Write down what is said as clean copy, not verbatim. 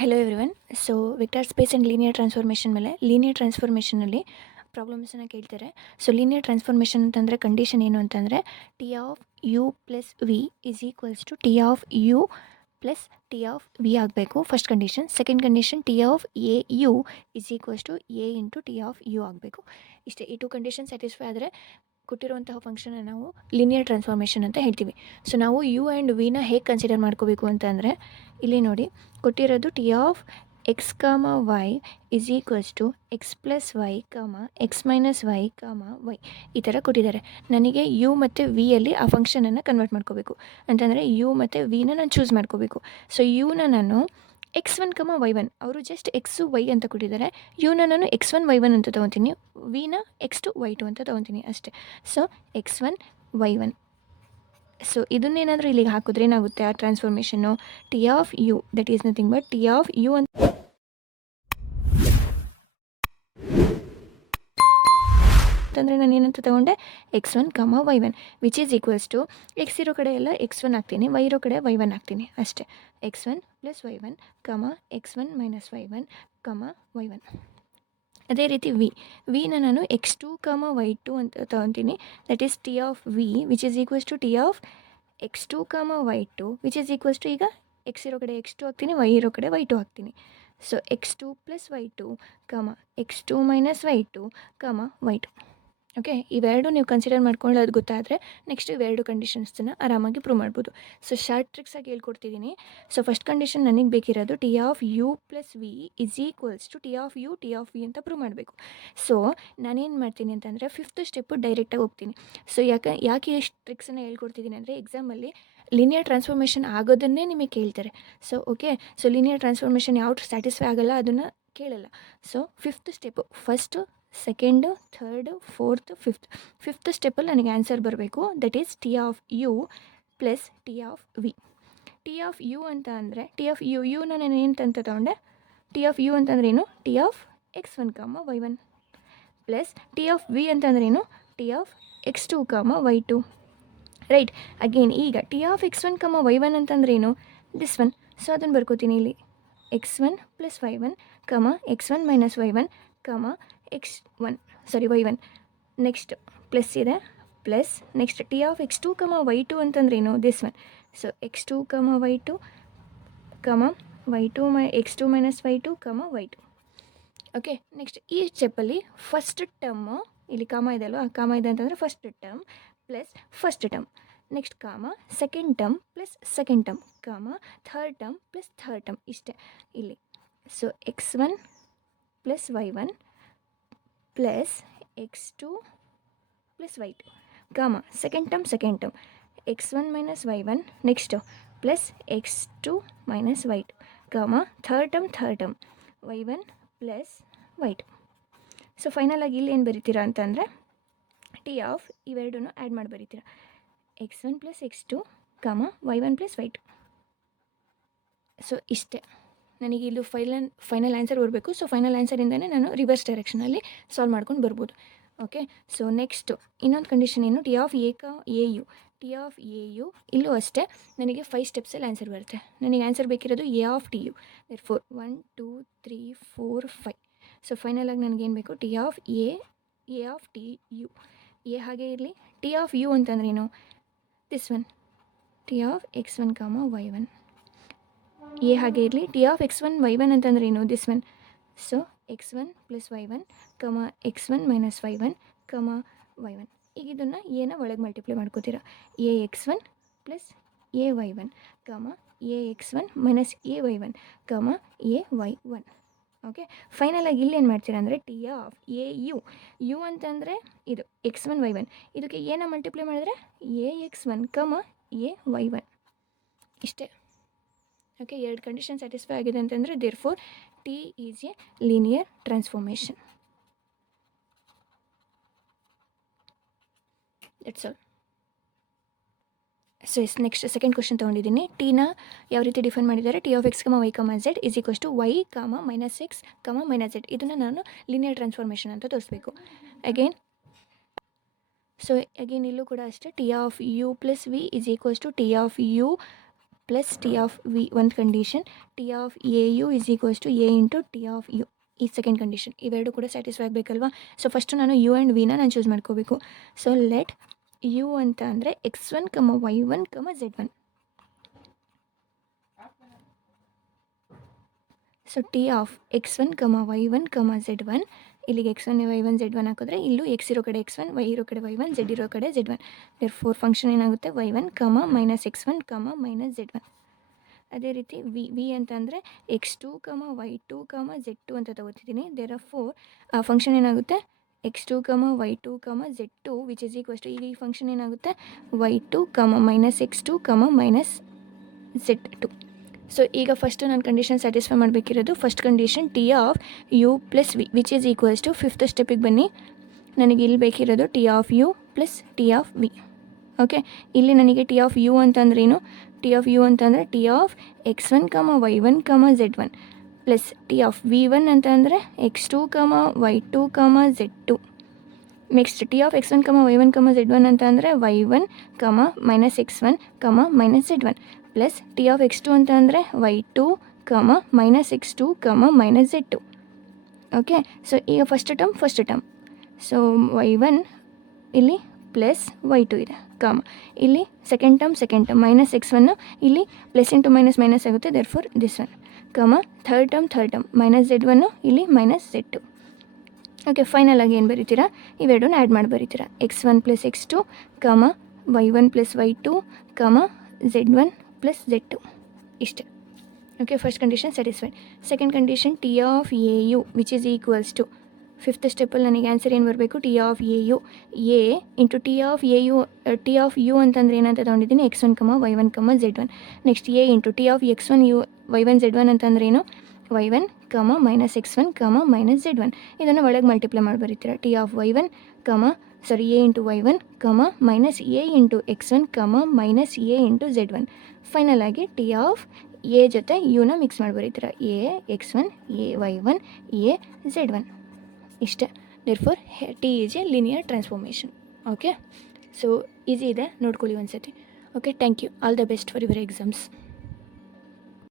Hello everyone. So vector space and linear transformation ಮೇಲೆ linear ಟ್ರಾನ್ಸ್ಫಾರ್ಮೇಷನಲ್ಲಿ ಪ್ರಾಬ್ಲಮ್ಸನ್ನು ಕೇಳ್ತಾರೆ. ಸೊ ಲೀನಿಯರ್ ಟ್ರಾನ್ಸ್ಫಾರ್ಮೇಷನ್ ಅಂತಂದರೆ ಕಂಡೀಷನ್ ಏನು ಅಂತಂದರೆ T of U plus V is equals to T of U plus T of V ಆಗಬೇಕು first condition. Second condition T of A U is equals to A into T of U ಆಗಬೇಕು. ಇಷ್ಟೇ. ಈ to condition satisfy ಆದರೆ ಕೊಟ್ಟಿರುವಂತಹ ಫಂಕ್ಷನ್ನ ನಾವು linear transformation ಅಂತ ಹೇಳ್ತೀವಿ. ಸೊ ನಾವು ಯು ಆ್ಯಂಡ್ ವಿನ ಹೇಗೆ ಕನ್ಸಿಡರ್ ಮಾಡ್ಕೋಬೇಕು ಅಂತಂದರೆ ಇಲ್ಲಿ ನೋಡಿ ಕೊಟ್ಟಿರೋದು T of x comma y is equals to x plus y comma x minus y comma y ಈ ಥರ ಕೊಟ್ಟಿದ್ದಾರೆ. ನನಗೆ ಯು ಮತ್ತು ವಿಯಲ್ಲಿ ಆ ಫಂಕ್ಷನನ್ನು ಕನ್ವರ್ಟ್ ಮಾಡ್ಕೋಬೇಕು ಅಂತಂದರೆ ಯು ಮತ್ತು ವಿನ ನಾನು ಚೂಸ್ ಮಾಡ್ಕೋಬೇಕು. ಸೊ ಯುನ ನಾನು x1, y1 ಅವರು ಜಸ್ಟ್ ಎಕ್ಸು ವೈ ಅಂತ ಕೊಟ್ಟಿದ್ದಾರೆ. ಯುನ ನಾನು x1, y1 ಅಂತ ತೊಗೊತೀನಿ, ವಿನ x2, y2 ಅಂತ ತೊಗೊತೀನಿ ಅಷ್ಟೇ. So x1, y1. ಸೊ ಇದನ್ನೇನಾದರೂ ಇಲ್ಲಿಗೆ ಹಾಕಿದ್ರೆ ಏನಾಗುತ್ತೆ ಆ ಟ್ರಾನ್ಸ್ಫಾರ್ಮೇಷನ್ನು T of U that is nothing but T of U ಅಂತ ಅಂತಂದರೆ ನಾನು ಏನಂತ ತೊಗೊಂಡೆ x1, y1 which is equals to X ಇರೋ ಕಡೆ ಎಲ್ಲ x1 ಹಾಕ್ತೀನಿ, ವೈ ಇರೋ ಕಡೆ y1 ಹಾಕ್ತೀನಿ ಅಷ್ಟೇ. x1 plus y1 x1 minus y1 y1. ಅದೇ ರೀತಿ ವಿನ ನಾನು x2, y2 ಅಂತ ತೊಗೊತೀನಿ. That is T of V which is equals to T of x2, y2 which is equals to ಈಗ ಎಕ್ಸ್ ಇರೋ ಕಡೆ x2 ಹಾಕ್ತೀನಿ, ವೈ ಇರೋ ಕಡೆ y2 ಹಾಕ್ತೀನಿ. So x2 plus y2 x2 minus y2 y2. Okay, ಇವೆರಡು ನೀವು ಕನ್ಸಿಡರ್ ಮಾಡ್ಕೊಳ್ಳೋದು ಗೊತ್ತಾದರೆ ನೆಕ್ಸ್ಟ್ ಇವೆರಡು ಕಂಡೀಷನ್ಸನ್ನು ಆರಾಮಾಗಿ ಪ್ರೂವ್ ಮಾಡ್ಬೋದು. ಸೊ ಶಾರ್ಟ್ ಟ್ರಿಕ್ಸಾಗಿ ಹೇಳ್ಕೊಡ್ತಿದ್ದೀನಿ. ಸೊ ಫಸ್ಟ್ ಕಂಡೀಷನ್ ನನಗೆ ಬೇಕಿರೋದು T of U plus V is equals to T of U T of V ಅಂತ ಪ್ರೂವ್ ಮಾಡಬೇಕು. ಸೊ ನಾನೇನು ಮಾಡ್ತೀನಿ ಅಂತಂದರೆ ಫಿಫ್ತ್ ಸ್ಟೆಪ್ಪು ಡೈರೆಕ್ಟಾಗಿ ಹೋಗ್ತೀನಿ. ಸೊ ಯಾಕೆ ಈ ಟ್ರಿಕ್ಸನ್ನು ಹೇಳ್ಕೊಡ್ತಿದ್ದೀನಿ ಅಂದರೆ ಎಕ್ಸಾಮಲ್ಲಿ ಲೀನಿಯರ್ ಟ್ರಾನ್ಸ್ಫಾರ್ಮೇಷನ್ ಆಗೋದನ್ನೇ ನಿಮಗೆ ಕೇಳ್ತಾರೆ. So okay, so linear transformation ಯಾವ್ದು ಸ್ಯಾಟಿಸ್ಫೈ ಆಗೋಲ್ಲ ಅದನ್ನು ಕೇಳಲ್ಲ. So fifth step first, second, third, fourth, fifth ಸ್ಟೆಪ್ಪಲ್ಲಿ ನನಗೆ ಆನ್ಸರ್ ಬರಬೇಕು. That is T of U plus T of V. T of U ಅಂತ ಅಂದರೆ ಟಿ ಆಫ್ ಯುನ ನಾನು ಏನಂತ ತೊಗೊಂಡೆ, ಟಿ ಆಫ್ ಯು ಅಂತಂದ್ರೇನು T of x1, y1 plus T of V ಅಂತಂದ್ರೇನು T of x2, y2 right. Again ಈಗ T of x1, y1 ಅಂತಂದ್ರೇನು ದಿಸ್ ಒನ್. ಸೊ ಅದನ್ನು ಬರ್ಕೋತೀನಿ ಇಲ್ಲಿ x1 plus y1 x1 minus y1 y1. Next plus ಇದೆ, plus next T of x2, y2 ಅಂತಂದ್ರೇನು this one. So x2, y2 y2 x2 minus y2 y2. Okay, next ಈ ಸ್ಟೆಪ್ಪಲ್ಲಿ first term ಇಲ್ಲಿ ಇದೆ ಅಲ್ವಾ, ಇದೆ ಅಂತಂದರೆ first term plus first term, next second term plus second term third term plus third term ಇಷ್ಟೇ ಇಲ್ಲಿ. So x1 plus y1 plus x2 plus y2 second term x1 minus y1 next plus x2 minus y2 third term y1 plus y2. So final ಆಗಿ ಇಲ್ಲಿ ಏನು ಬರೀತೀರಾ ಅಂತಂದರೆ T of ಇವೆರಡೂ add ಮಾಡಿ ಬರೀತೀರಾ x1 plus x2 y1 plus y2. So ಇಷ್ಟೇ. ನನಗೆ ಇಲ್ಲಿ final answer ಬರಬೇಕು. ಸೊ ಫೈನಲ್ ಆನ್ಸರಿಂದನೇ ನಾನು ರಿವರ್ಸ್ ಡೈರೆಕ್ಷನಲ್ಲಿ ಸಾಲ್ವ್ ಮಾಡ್ಕೊಂಡು ಬರ್ಬೋದು. ಓಕೆ, ಸೊ ನೆಕ್ಸ್ಟು ಇನ್ನೊಂದು ಕಂಡೀಷನ್ ಏನು ಟಿ ಆಫ್ ಎ ಯು ಇಲ್ಲೂ ಅಷ್ಟೇ ನನಗೆ 5 ಸ್ಟೆಪ್ಸಲ್ಲಿ ಆನ್ಸರ್ ಬರುತ್ತೆ. ನನಗೆ ಆನ್ಸರ್ ಬೇಕಿರೋದು A of T U. Therefore 1 2 3 4 5. So ಫೈನಲಾಗಿ ನನಗೇನು ಬೇಕು T of A of T U. A ಹಾಗೆ ಇರಲಿ. ಟಿ ಆಫ್ ಯು ಅಂತಂದ್ರೇನು this one T of x1, y1. A ಹಾಗೆ ಇರಲಿ. ಟಿ ಆಫ್ x1, y1 ಅಂತಂದ್ರೇನು this one. So x1 plus y1 x1 minus y1 y1. ಈಗ ಇದನ್ನು ಎನ ಒಳಗೆ ಮಲ್ಟಿಪ್ಲೈ ಮಾಡ್ಕೋತೀರಾ. A x1 plus A y1 A x1 minus A y1 A y1. Okay, ಫೈನಲಾಗಿ ಇಲ್ಲಿ ಏನು ಮಾಡ್ತೀರಾ ಅಂದರೆ ಟಿ ಆಫ್ ಎ ಯು ಅಂತಂದರೆ ಇದು x1, y1 ಇದಕ್ಕೆ ಏನ ಮಲ್ಟಿಪ್ಲೈ ಮಾಡಿದ್ರೆ ಎ x1 ಎ y1 ಇಷ್ಟೇ. ಓಕೆ, ಎರಡು ಕಂಡೀಷನ್ ಸ್ಯಾಟಿಸ್ಫೈ ಆಗಿದೆ ಅಂತಂದರೆ therefore T is a linear transformation. That's all. So next second question ತೊಗೊಂಡಿದ್ದೀನಿ. ಟಿನ ಯಾವ ರೀತಿ ಡಿಫೈನ್ ಮಾಡಿದ್ದಾರೆ, T of x y z is equals to y minus x minus z. ಇದನ್ನು ನಾನು ಲೀನಿಯರ್ ಟ್ರಾನ್ಸ್ಫಾರ್ಮೇಷನ್ ಅಂತ ತೋರಿಸ್ಬೇಕು. ಅಗೇನ್ ಇಲ್ಲೂ ಕೂಡ ಅಷ್ಟೇ T of U plus V is equals to T of U plus T of V ಒಂದು condition, T of A U is equals to A into T of U ಈ second condition. ಇವೆರಡು ಕೂಡ satisfy ಆಗಬೇಕಲ್ವಾ. So first ನಾನು U and ವಿನ ನಾನು choose ಮಾಡ್ಕೋಬೇಕು. So let you ಅಂತ ಅಂದರೆ x1, y1, z1. So T of x1, y1, z1. ಇಲ್ಲಿಗೆ x1 y1 z1 ಹಾಕಿದ್ರೆ ಇಲ್ಲೂ x ಇರೋ ಕಡೆ x1, y ಇರೋ ಕಡೆ y1, z ಇರೋ ಕಡೆ z1. ದೇರ್ಫೋರ್ ಫಂಕ್ಷನ್ ಏನಾಗುತ್ತೆ y1, minus x1, minus z1. ಅದೇ ರೀತಿ ವಿ ಅಂತಂದರೆ x2, y2, z2 ಅಂತ ತಗೋತಿದ್ದೀನಿ. ದೇರ್ಫೋರ್ ಆ ಫಂಕ್ಷನ್ ಏನಾಗುತ್ತೆ x2, y2, z2 which is equals to ಈ ಫಂಕ್ಷನ್ ಏನಾಗುತ್ತೆ y2, minus x2, minus z2. So ಈಗ ಫಸ್ಟು ನಾನು ಕಂಡೀಷನ್ ಸ್ಯಾಟಿಸ್ಫೈ ಮಾಡಬೇಕಿರೋದು first condition T of U plus V which is equals to fifth ಸ್ಟೆಪಿಗೆ ಬನ್ನಿ. ನನಗೆ ಇಲ್ಲಿ ಬೇಕಿರೋದು T of U plus T of V. Okay, ಇಲ್ಲಿ ನನಗೆ ಟಿ ಆಫ್ ಯು ಅಂತಂದ್ರೇನು, ಟಿ ಆಫ್ ಯು ಅಂತಂದರೆ T of x1, y1, z1 plus T of v1 ಅಂತಂದರೆ x2, y2, z2. Next T of x1, y1, z1 ಅಂತಂದರೆ y1, minus x1, minus z1 plus T of x2 ಅಂತ ಅಂದರೆ y2, minus x2, minus z2. Okay, so ಈಗ first term so y1 ಇಲ್ಲಿ plus y2 ಇದೆ, ಇಲ್ಲಿ second term minus x1 ಇಲ್ಲಿ plus into minus ಆಗುತ್ತೆ, therefore this one, third term minus z1 ಇಲ್ಲಿ minus z2. Okay, final ಆಗಿ ಏನು ಬರೀತೀರಾ, ಇವೆರಡನ್ನ add ಮಾಡಿ ಬರೀತೀರಾ x1 plus x2, y1 plus y2, z1 plus z2 ಇಷ್ಟೇ. Okay, first condition satisfied. Second condition T of A U which is equals to fifth ಸ್ಟೆಪ್ಪಲ್ಲಿ ನನಗೆ answer ಏನು ಬರಬೇಕು, T of A U A into T of A U. T of U ಅಂತಂದರೆ ಏನಂತ ತೊಗೊಂಡಿದ್ದೀನಿ x1, y1, z1. Next A into T of x1 U y1 z1 ಅಂತಂದ್ರೆ ಏನು y1, minus x1, minus z1. ಇದನ್ನು ಒಳಗೆ multiply ಮಾಡಿ ಬರೀತೀರಾ T of y1, A into y1, minus A into x1, minus A into z1. Final ಆಗಿ T of A ಜೊತೆ ಯುನ mix ಮಾಡಿ ಬರೀತೀರಾ A x1, A y1, a z1 ಇಷ್ಟೇ. Therefore T is a linear transformation. Okay, so easy ಇದೆ, ನೋಡ್ಕೊಳ್ಳಿ ಒಂದ್ಸತಿ. Okay, thank you. All the best for your exams.